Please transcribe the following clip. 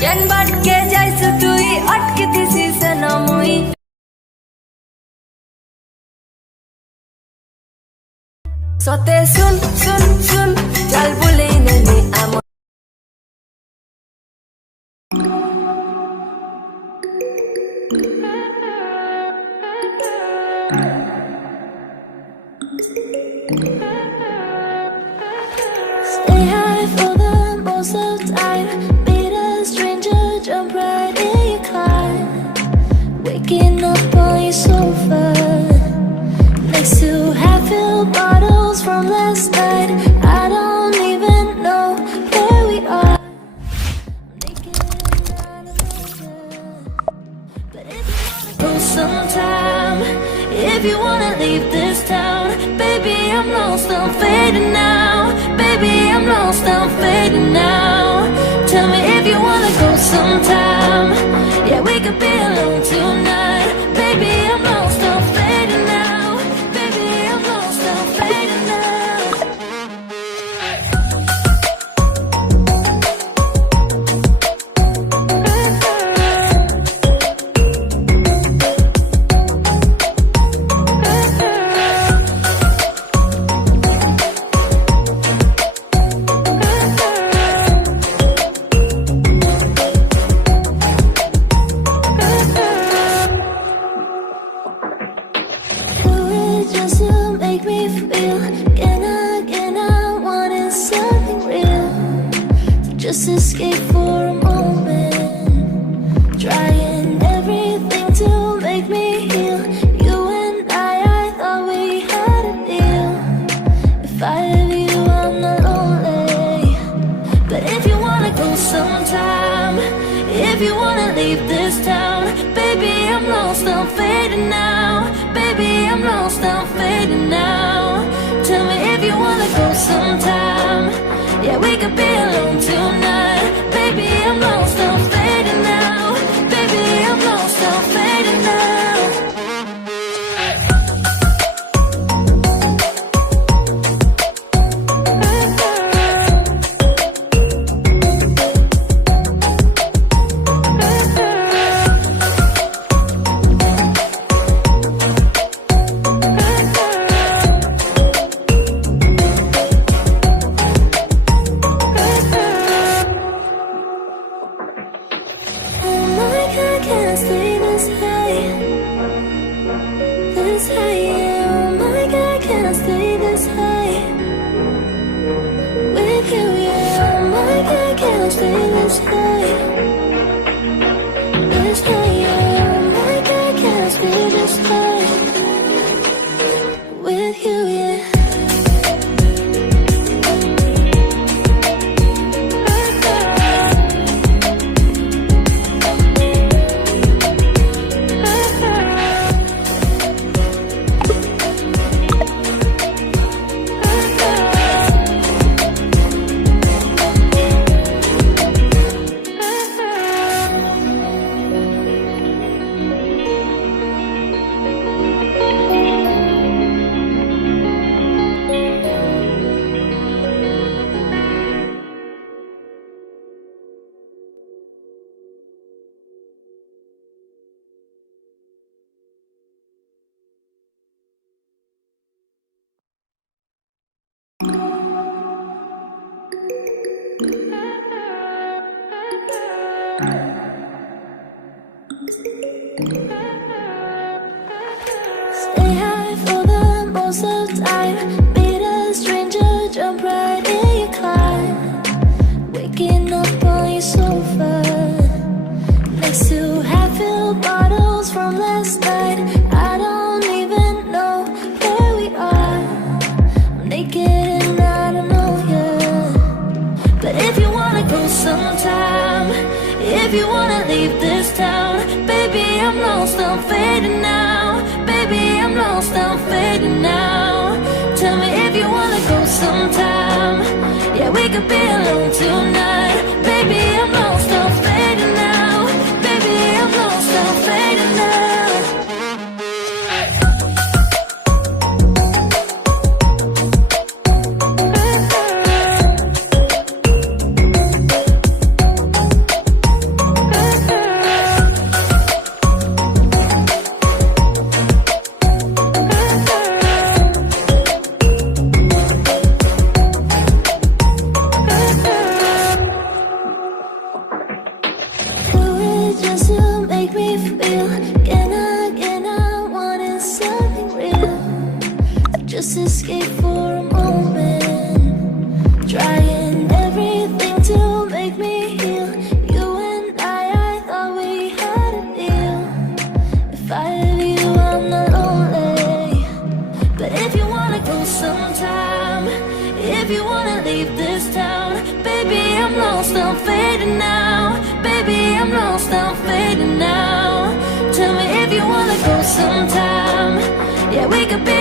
যেন বাটকে যাইছ তুই আটকে দিছিস না মুই সতে শুন শুন শুন চল বলেই নেনি আমার Stay high for the most of the time. Meet a stranger, jump right in your car. Waking up on your sofa next to half-filled bottles from last night. I don't even know where we are. Making it out of nowhere. But if you wanna go sometime, if you wanna leave this town, baby, I'm lost, I'm fading now. Baby, I'm lost, I'm fading now. Tell me if you wanna go sometime. Yeah, we could be alone tonight. Baby, I'm lost, I'm fading now. Baby, I'm lost, I'm fading now. Do it just to make me feel again, I wanted something real. Just escape for a moment. Trying everything to make me heal. You and I thought we had a deal. If I have you, I'm not lonely. But if you wanna go sometime, if you wanna leave this town, baby, I'm lost, I'm fading now. Baby, I'm lost, I'm fading now. Tell me if you wanna go sometime. Yeah, we could be alone tonight. Baby, I'm lost, I'm fading now. Baby, I'm lost, I'm fading now. Oh my God, can't stay this high. This high, yeah. Oh my God, can't stay this high. With you, yeah. Oh my God, can't stay this high. This high, yeah. Oh my God, can't stay this high. With you, yeah. Stay high for the most of the time. Meet a stranger, jump right in your car. Waking up on your sofa next to half-filled bottles from last night. I don't even know where we are. I'm naked and I don't know you. But if you wanna go sometime, if you wanna leave this town, baby, I'm lost, I'm fading now. Baby, I'm lost, I'm fading now. Tell me if you wanna go sometime. Yeah, we could be alone tonight. Baby, I'm lost, I'm fading now. Baby, I'm lost, I'm fading now. just to make me feel again I wanted something real. Just escape for a moment, trying everything to make me heal. You and I thought we had a deal. If I have you, I'm not lonely. But if you wanna go sometime, if you wanna leave this town, baby, I'm lost, I'm fading now. Baby, I'm lost, I'm fading now. Tell me if you wanna go sometime. Yeah, we could be